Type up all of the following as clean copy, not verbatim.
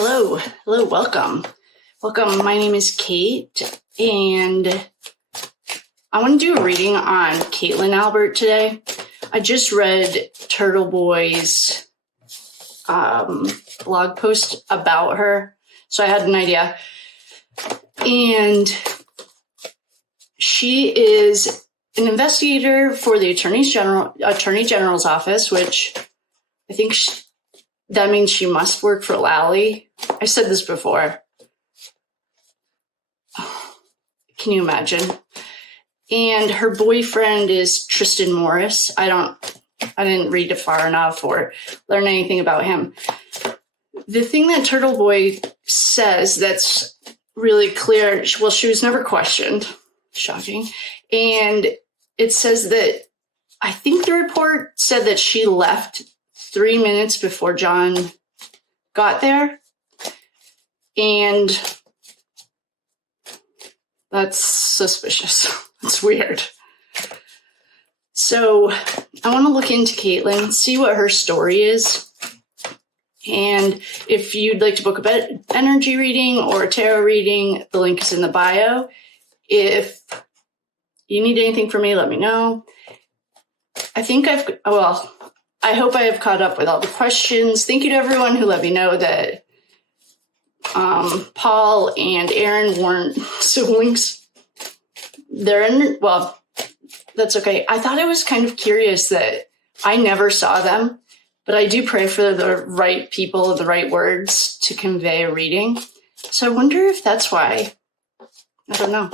Hello, welcome. My name is Kate, and I want to do a reading on Caitlyn Albert today. I just read Turtle Boy's blog post about her, so I had an idea. And she is an investigator for the Attorney General's office, which I think that means she must work for Lally. I said this before. Can you imagine? And her boyfriend is Tristan Morris. I didn't read it far enough or learn anything about him. The thing that Turtle Boy says that's really clear, well, she was never questioned. Shocking. And it says that, I think the report said that she left 3 minutes before John got there. And that's suspicious. It's weird. So I want to look into Caitlyn, see what her story is. And if you'd like to book a energy reading or a tarot reading, the link is in the bio. If you need anything from me, let me know. I hope I have caught up with all the questions. Thank you to everyone who let me know that Paul and Aaron weren't siblings. That's okay. I thought it was kind of curious that I never saw them, but I do pray for the right people, the right words to convey a reading. So I wonder if that's why. I don't know.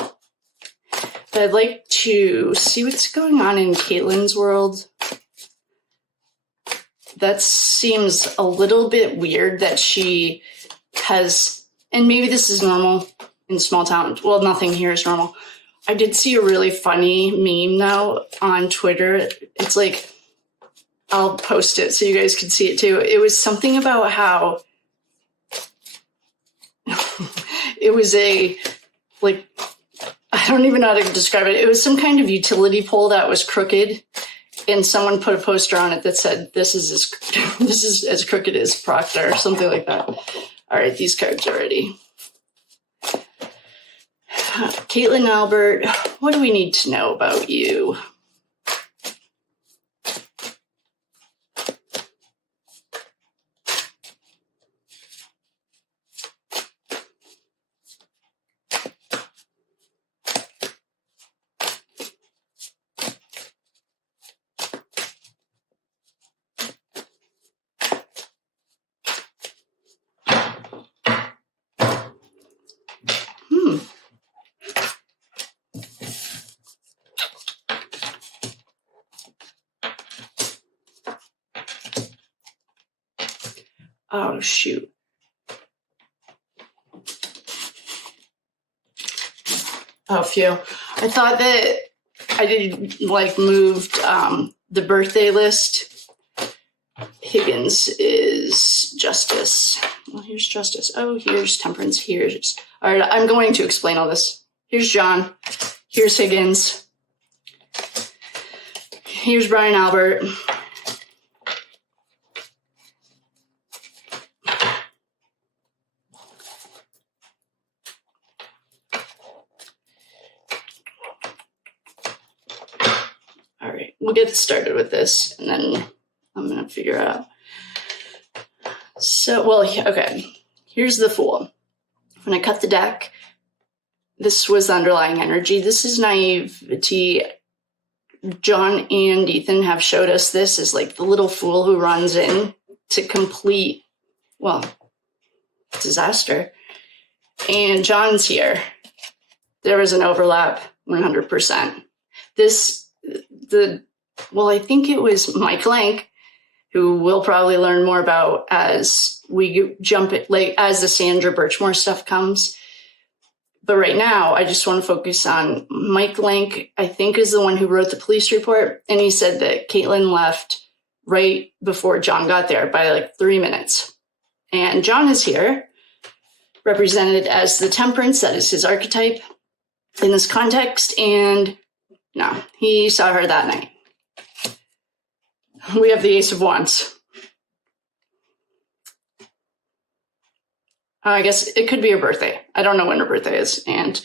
But I'd like to see what's going on in Caitlyn's world. That seems a little bit weird that she has, and maybe this is normal in small towns. Well, nothing here is normal. I did see a really funny meme though on Twitter. It's like, I'll post it so you guys can see it too. It was something about how it was I don't even know how to describe it. It was some kind of utility pole that was crooked. And someone put a poster on it that said, this is as crooked as Proctor, or something like that. All right, these cards are ready. Caitlyn Albert, what do we need to know about you? Oh, shoot. Oh, phew. I thought that I did moved the birthday list. Higgins is Justice. Well, here's Justice. Oh, here's Temperance. All right, I'm going to explain all this. Here's John. Here's Higgins. Here's Brian Albert. We'll get started with this, and then I'm going to figure out. Okay. Here's the Fool. When I cut the deck, this was the underlying energy. This is naivety. John and Ethan have showed us this as like the little fool who runs in to complete, disaster. And John's here. There was an overlap, 100%. I think it was Mike Lank, who we'll probably learn more about as we jump it, as the Sandra Birchmore stuff comes. But right now, I just want to focus on Mike Lank, I think is the one who wrote the police report. And he said that Caitlyn left right before John got there by 3 minutes. And John is here, represented as the Temperance, that is his archetype in this context. And no, he saw her that night. We have the Ace of Wands. I guess it could be her birthday. I don't know when her birthday is. And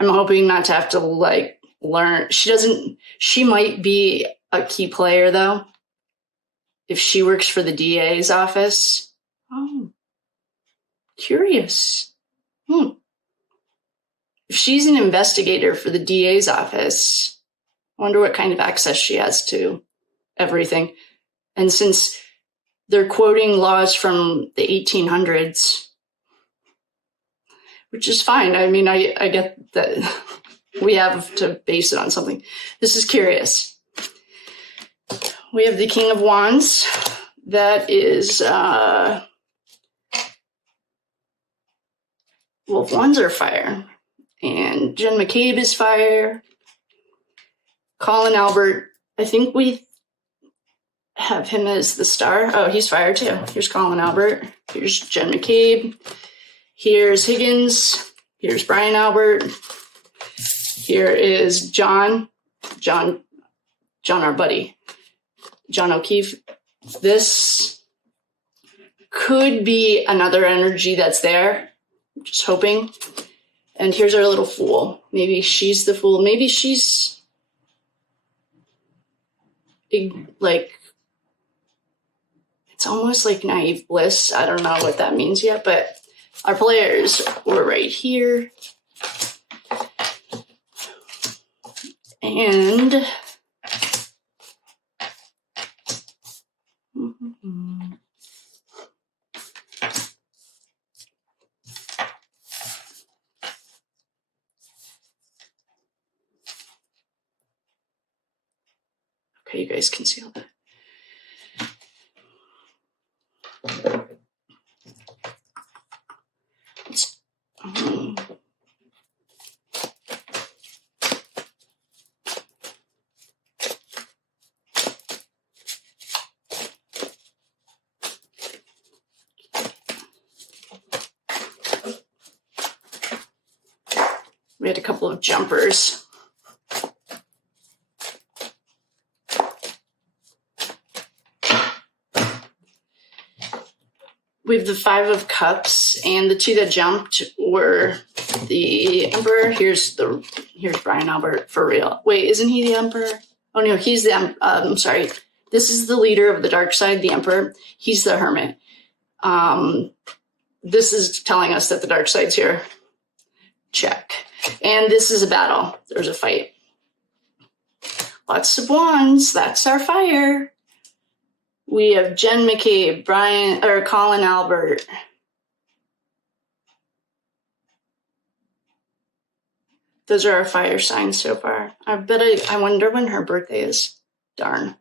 I'm hoping not to have to like learn. She might be a key player though. If she works for the DA's office. Oh, curious. If she's an investigator for the DA's office, I wonder what kind of access she has to everything. And since they're quoting laws from the 1800s, which is fine. I mean, I get that we have to base it on something. This is curious. We have the King of Wands. That is, well, wands are fire. And Jen McCabe is fire. Colin Albert, I think we have him as the star. Oh, he's fire too. Here's Colin Albert. Here's Jen McCabe. Here's Higgins. Here's Brian Albert. Here is John, our buddy, John O'Keefe. This could be another energy that's there. I'm just hoping. And here's our little fool. Maybe she's the fool. Maybe she's like, it's almost like naive bliss. I don't know what that means yet, but our players were right here. And okay, you guys can see all that. We had a couple of jumpers. We have the Five of Cups, and the two that jumped were the Emperor. Here's Brian Albert for real. Wait, isn't he the Emperor? Oh no, he's the I'm sorry. This is the leader of the dark side, the Emperor. He's the Hermit. This is telling us that the dark side's here. Check. And this is a battle. There's a fight. Lots of wands. That's our fire. We have Jen McCabe, Colin Albert. Those are our fire signs so far. I wonder when her birthday is. Darn.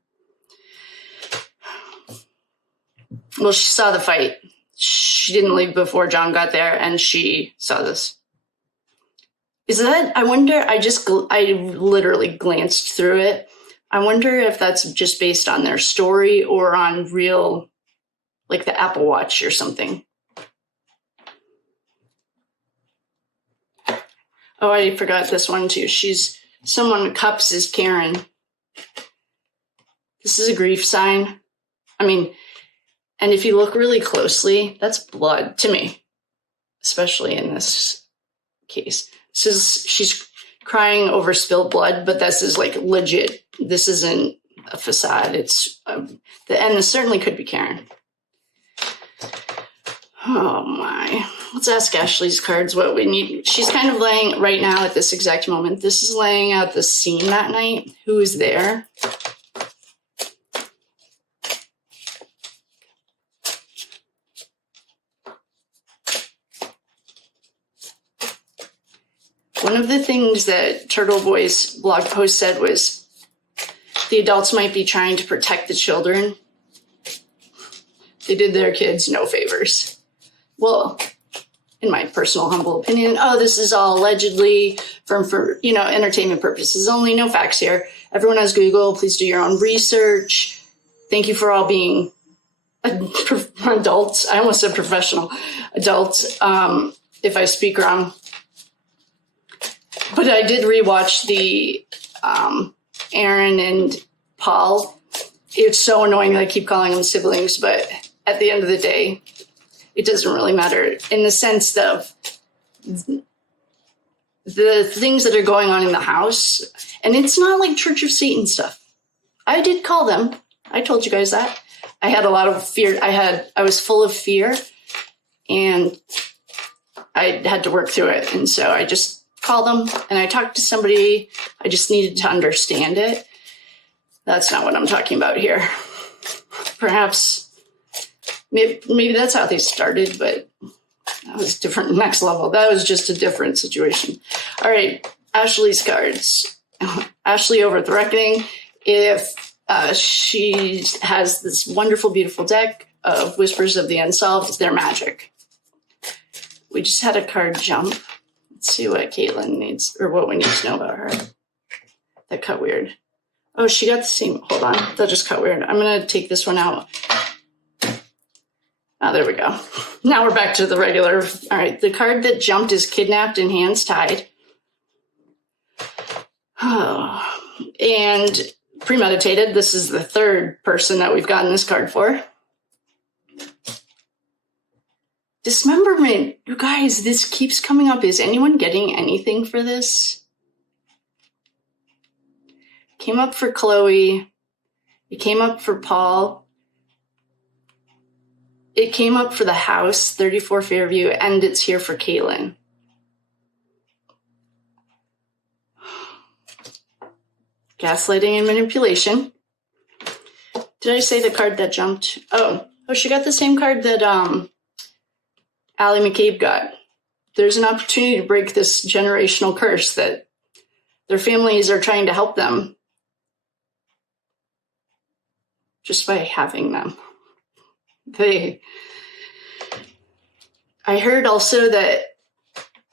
Well, she saw the fight. She didn't leave before John got there, and she saw this. Is that, I wonder, I literally glanced through it. I wonder if that's just based on their story or on real, like the Apple Watch or something. Oh, I forgot this one too. Someone cups is Karen. This is a grief sign. I mean, and if you look really closely, that's blood to me, especially in this case. She's crying over spilled blood, but this is like legit. This isn't a facade. It's and this certainly could be Karen. Oh my. Let's ask Ashley's cards what we need. She's kind of laying right now at this exact moment. This is laying out the scene that night. Who is there? One of the things that Turtle Boy's blog post said was the adults might be trying to protect the children. They did their kids no favors. Well, in my personal humble opinion, this is all allegedly for entertainment purposes only. No facts here. Everyone has Google. Please do your own research. Thank you for all being adults. I almost said professional adults. If I speak wrong. But I did rewatch the Aaron and Paul. It's so annoying that I keep calling them siblings, but at the end of the day, it doesn't really matter in the sense of the things that are going on in the house. And it's not like Church of Satan stuff. I did call them. I told you guys that. I had a lot of fear. I was full of fear, and I had to work through it. And so I just called them and I talked to somebody. I just needed to understand it. That's not what I'm talking about here. Perhaps, maybe that's how they started, but that was different, next level. That was just a different situation. All right, Ashley's cards. Ashley over the reckoning. If she has this wonderful, beautiful deck of Whispers of the Unsolved, they're magic. We just had a card jump. Let's see what Caitlyn needs, or what we need to know about her. That cut weird. Oh, she got the same. Hold on. That just cut weird. I'm going to take this one out. Oh, there we go. Now we're back to the regular. All right. The card that jumped is Kidnapped and Hands Tied. Oh. And Premeditated. This is the third person that we've gotten this card for. Dismemberment. You guys, this keeps coming up. Is anyone getting anything for this? Came up for Chloe. It came up for Paul. It came up for the house, 34 Fairview, and it's here for Caitlyn. Gaslighting and manipulation. Did I say the card that jumped? Oh, she got the same card that Allie McCabe got. There's an opportunity to break this generational curse that their families are trying to help them just by having them. I heard also that,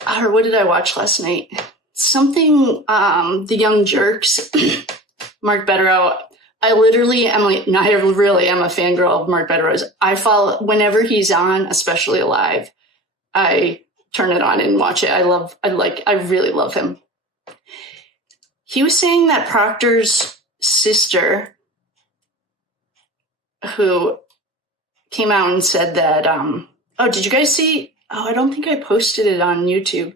or what did I watch last night? Something, The Young Jerks, Mark Betterow. I really am a fangirl of Mark Betterow's. I follow, whenever he's on, especially live, I turn it on and watch it. I really love him. He was saying that Proctor's sister, who came out and said that, did you guys see? Oh, I don't think I posted it on YouTube.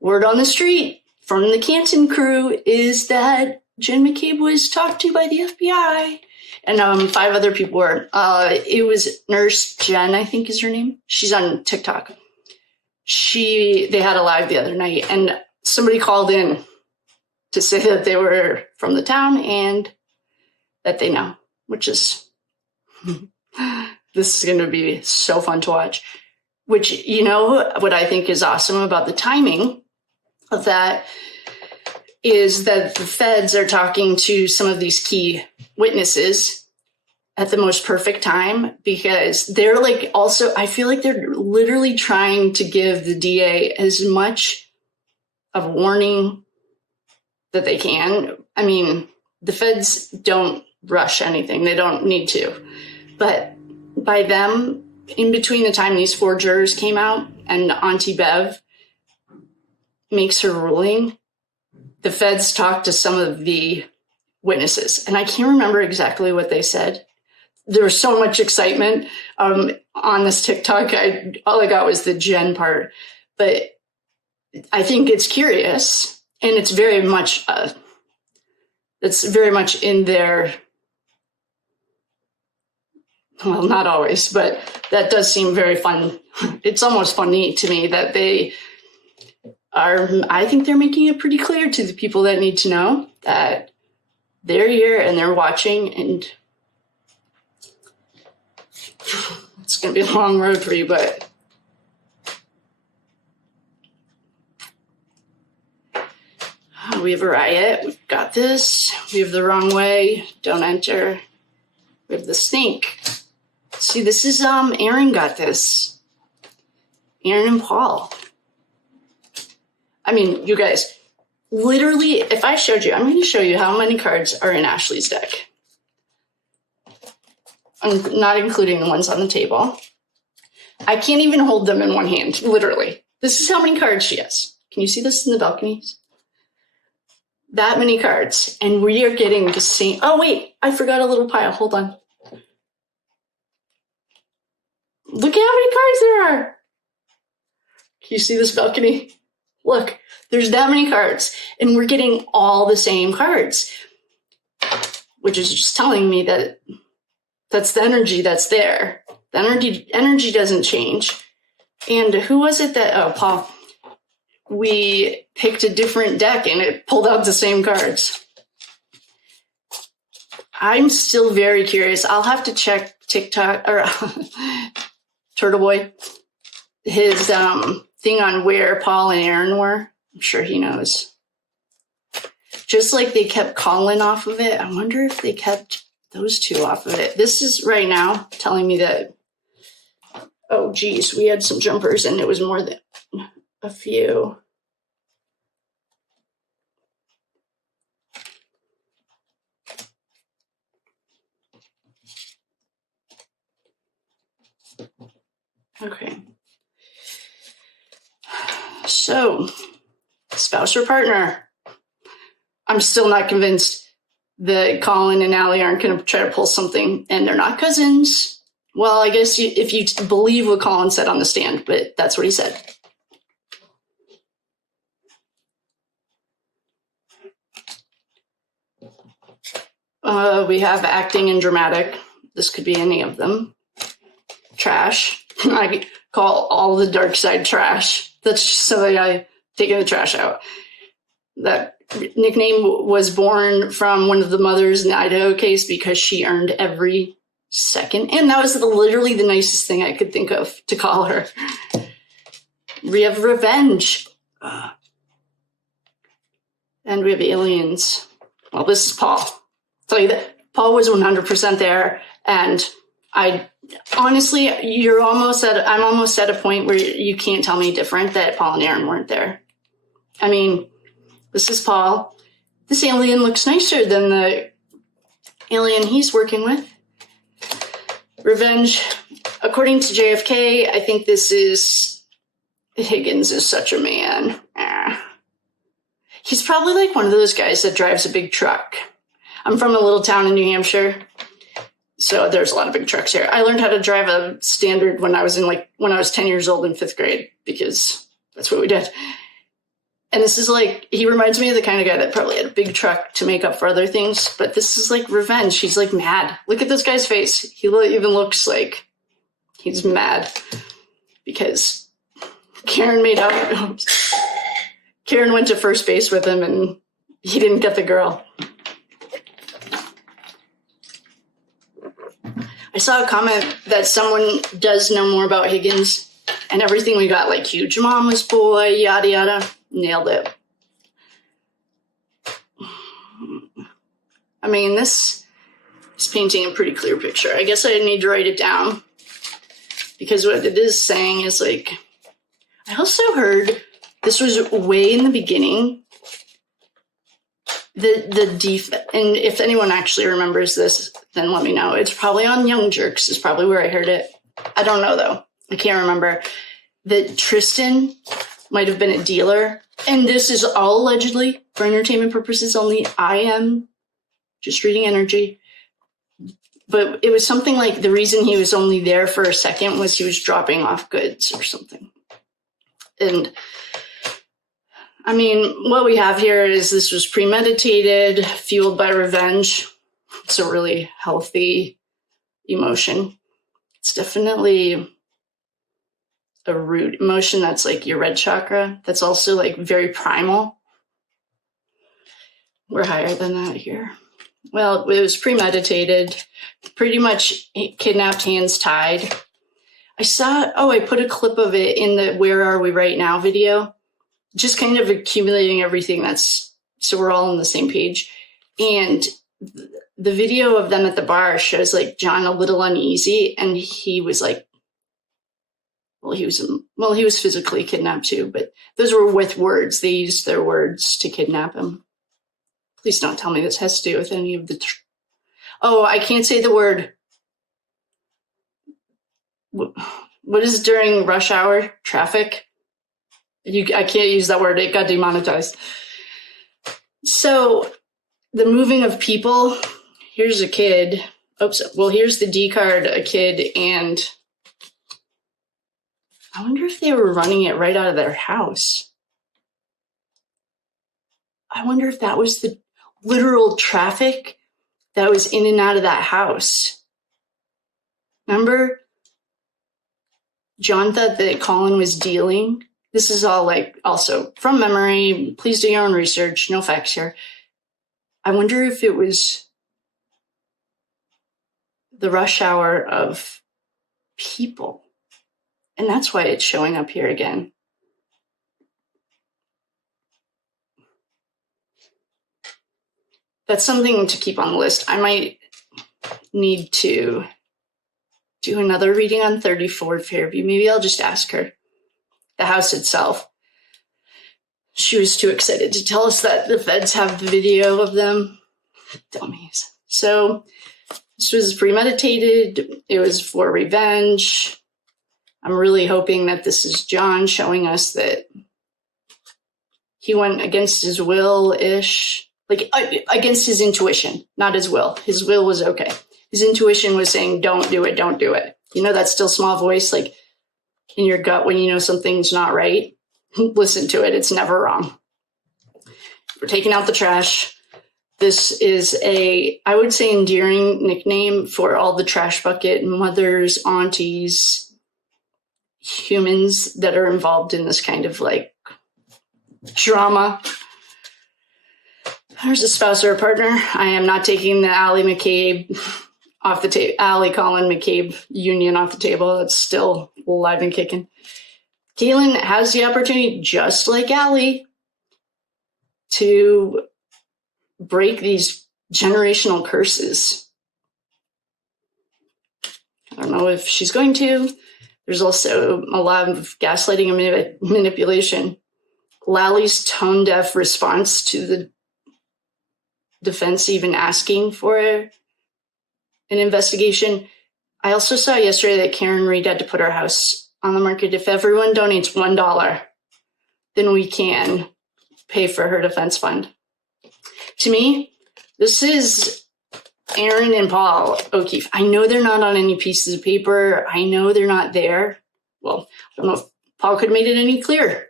Word on the street from the Canton crew is that Jen McCabe was talked to by the FBI. And 5 other people were. It was Nurse Jen, I think is her name. She's on TikTok. They had a live the other night, and somebody called in to say that they were from the town and that they know, which is, this is going to be so fun to watch. Which, you know, what I think is awesome about the timing of that is that the feds are talking to some of these key witnesses at the most perfect time, because they're like, also, I feel like they're literally trying to give the DA as much of a warning that they can. I mean, the feds don't rush anything. They don't need to. But by them, in between the time these 4 jurors came out and Auntie Bev makes her ruling, the feds talked to some of the witnesses. And I can't remember exactly what they said. There was so much excitement on this TikTok. All I got was the Jen part. But I think it's curious, and it's very much in their, well, not always, but that does seem very fun. It's almost funny to me that they are, I think they're making it pretty clear to the people that need to know that they're here and they're watching, and it's going to be a long road for you, but we have a riot. We've got this. We have the wrong way. Don't enter. We have the snake. See, this is, Aaron got this. Aaron and Paul. I mean, you guys, literally, if I showed you, I'm going to show you how many cards are in Ashley's deck. I'm not including the ones on the table. I can't even hold them in one hand, literally. This is how many cards she has. Can you see this in the balconies? That many cards. And we are getting the same. Oh, wait, I forgot a little pile. Hold on. Look at how many cards there are. Can you see this balcony? Look, there's that many cards, and we're getting all the same cards, which is just telling me that that's the energy that's there. The energy doesn't change. And who was it that, oh, Paul, we picked a different deck and it pulled out the same cards. I'm still very curious. I'll have to check TikTok or Turtle Boy, his thing on where Paul and Aaron were. I'm sure he knows. Just like they kept Colin off of it, I wonder if they kept those two off of it. This is right now telling me that, oh, geez, we had some jumpers and it was more than a few. Okay. So, spouse or partner. I'm still not convinced that Colin and Allie aren't going to try to pull something, and they're not cousins. Well, I guess if you believe what Colin said on the stand, but that's what he said. We have acting and dramatic. This could be any of them. Trash. I call all the dark side trash. That's just something I taking the trash out. That nickname was born from one of the mothers in the Idaho case because she earned every second. And that was literally the nicest thing I could think of to call her. We have revenge. And we have aliens. Well, this is Paul. I'll tell you that Paul was 100% there. And I honestly, I'm almost at a point where you can't tell me different that Paul and Aaron weren't there. I mean, this is Paul. This alien looks nicer than the alien he's working with. Revenge. According to JFK, I think this is Higgins is such a man. He's probably like one of those guys that drives a big truck. I'm from a little town in New Hampshire, so there's a lot of big trucks here. I learned how to drive a standard when I was 10 years old in 5th grade because that's what we did. And this is like, he reminds me of the kind of guy that probably had a big truck to make up for other things, but this is like revenge. He's like mad. Look at this guy's face. He even looks like he's mad because Karen went to first base with him and he didn't get the girl. I saw a comment that someone does know more about Higgins and everything we got, like huge mama's boy, yada, yada. Nailed it. I mean, this is painting a pretty clear picture. I guess I need to write it down because what it is saying is like, I also heard this was way in the beginning. And if anyone actually remembers this, then let me know. It's probably on Young Jerks is probably where I heard it. I don't know though. I can't remember. That Tristan might have been a dealer. And this is all allegedly for entertainment purposes only. I am just reading energy. But it was something like the reason he was only there for a second was he was dropping off goods or something. And I mean, what we have here is this was premeditated, fueled by revenge. It's a really healthy emotion. It's definitely a root emotion that's like your red chakra. That's also like very primal. We're higher than that here. Well, it was premeditated, pretty much kidnapped, hands tied. I put a clip of it in the Where Are We Right Now video. Just kind of accumulating everything so we're all on the same page. And the video of them at the bar shows like John a little uneasy, and he was like, he was physically kidnapped too, but those were with words. They used their words to kidnap him. Please don't tell me this has to do with any of the... I can't say the word. What is during rush hour traffic? I can't use that word. It got demonetized. So the moving of people, here's a kid. Here's the D card, a kid, and I wonder if they were running it right out of their house. I wonder if that was the literal traffic that was in and out of that house. Remember? John thought that Colin was dealing. This is all like also from memory. Please do your own research. No facts here. I wonder if it was the rush hour of people. And that's why it's showing up here again. That's something to keep on the list. I might need to do another reading on 34 Fairview. Maybe I'll just ask her. The house itself. She was too excited to tell us that the feds have the video of them. Dummies. So this was premeditated. It was for revenge. I'm really hoping that this is John showing us that he went against his will-ish. Like, against his intuition, not his will. His will was okay. His intuition was saying, don't do it, don't do it. You know that still small voice, like in your gut when you know something's not right? Listen to it. It's never wrong. We're taking out the trash. This is I would say, endearing nickname for all the trash bucket mothers, aunties, humans that are involved in this kind of like drama. There's a spouse or a partner. I am not taking the Allie McCabe off the table. Allie Colin McCabe union off the table. That's still alive and kicking. Caitlyn has the opportunity, just like Allie, to break these generational curses. I don't know if she's going to. There's also a lot of gaslighting and manipulation. Lally's tone-deaf response to the defense even asking for an investigation. I also saw yesterday that Karen Reed had to put our house on the market. If everyone donates $1, then we can pay for her defense fund. To me, this is Aaron and Paul O'Keefe. I know they're not on any pieces of paper. I know they're not there. Well, I don't know if Paul could have made it any clearer.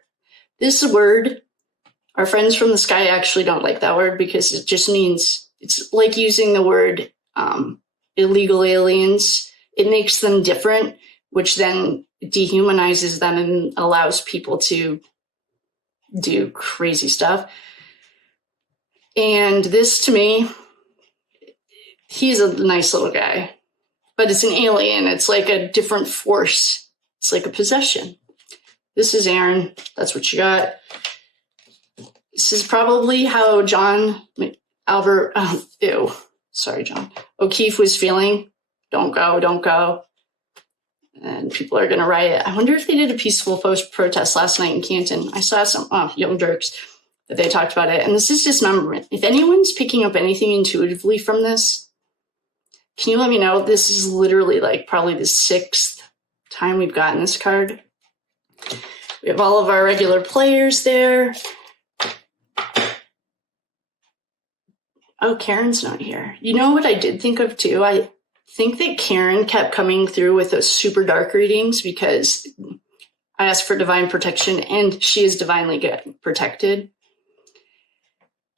This word, our friends from the sky actually don't like that word because it just means, it's like using the word illegal aliens. It makes them different, which then dehumanizes them and allows people to do crazy stuff. And this, to me, he's a nice little guy, but it's an alien. It's like a different force. It's like a possession. This is Aaron. That's what you got. This is probably how John O'Keefe was feeling. Don't go, don't go. And people are going to riot. I wonder if they did a peaceful post-protest last night in Canton. I saw some young jerks that they talked about it. And this is dismemberment. If anyone's picking up anything intuitively from this, can you let me know? This is literally like probably the 6th time we've gotten this card. We have all of our regular players there. Oh, Karen's not here. You know what I did think of too? I think that Karen kept coming through with those super dark readings because I asked for divine protection and she is divinely protected.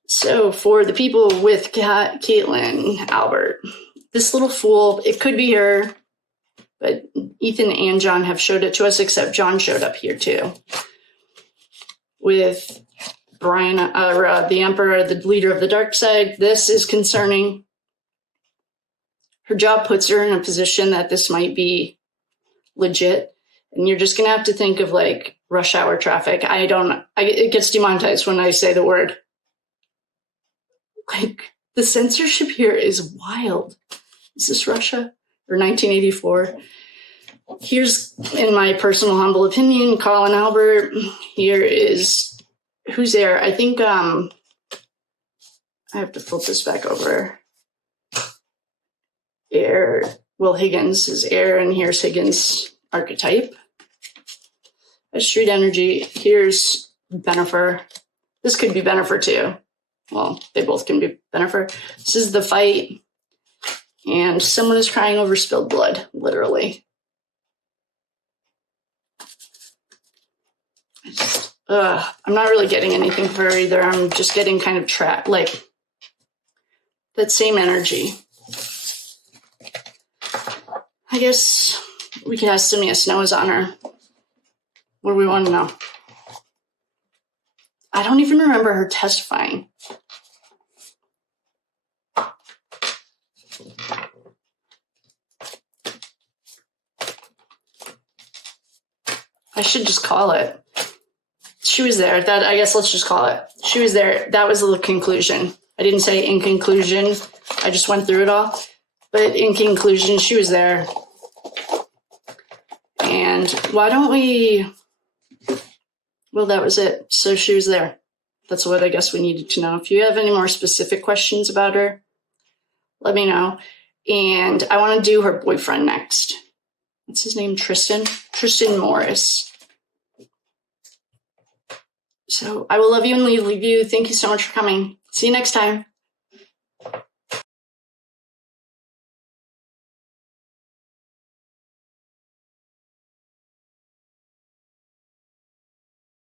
So for the people with Caitlyn, Albert, this little fool, it could be her, but Ethan and John have showed it to us, except John showed up here too. With Brian, the Emperor, the leader of the dark side. This is concerning. Her job puts her in a position that this might be legit. And you're just going to have to think of like rush hour traffic. It gets demonetized when I say the word. Like, the censorship here is wild. Is this Russia or 1984? Here's, in my personal humble opinion, Colin Albert. Here is, who's there? I think, I have to flip this back over. Higgins is air, and here's Higgins' archetype. A street energy. Here's Benifer. This could be Benifer too. Well, they both can be Benifer. This is the fight. And someone is crying over spilled blood, literally. I'm not really getting anything for her either. I'm just getting kind of trapped, like that same energy. I guess we can ask some yes no's on her. What do we want to know? I don't even remember her testifying. I should just call it. She was there. That, I guess let's just call it. She was there. That was the conclusion. I didn't say in conclusion. I just went through it all. But in conclusion, she was there. And why don't we... Well, that was it. So she was there. That's what I guess we needed to know. If you have any more specific questions about her, let me know. And I want to do her boyfriend next. What's his name? Tristan? Tristan Morris. So I will love you and leave you. Thank you so much for coming. See you next time.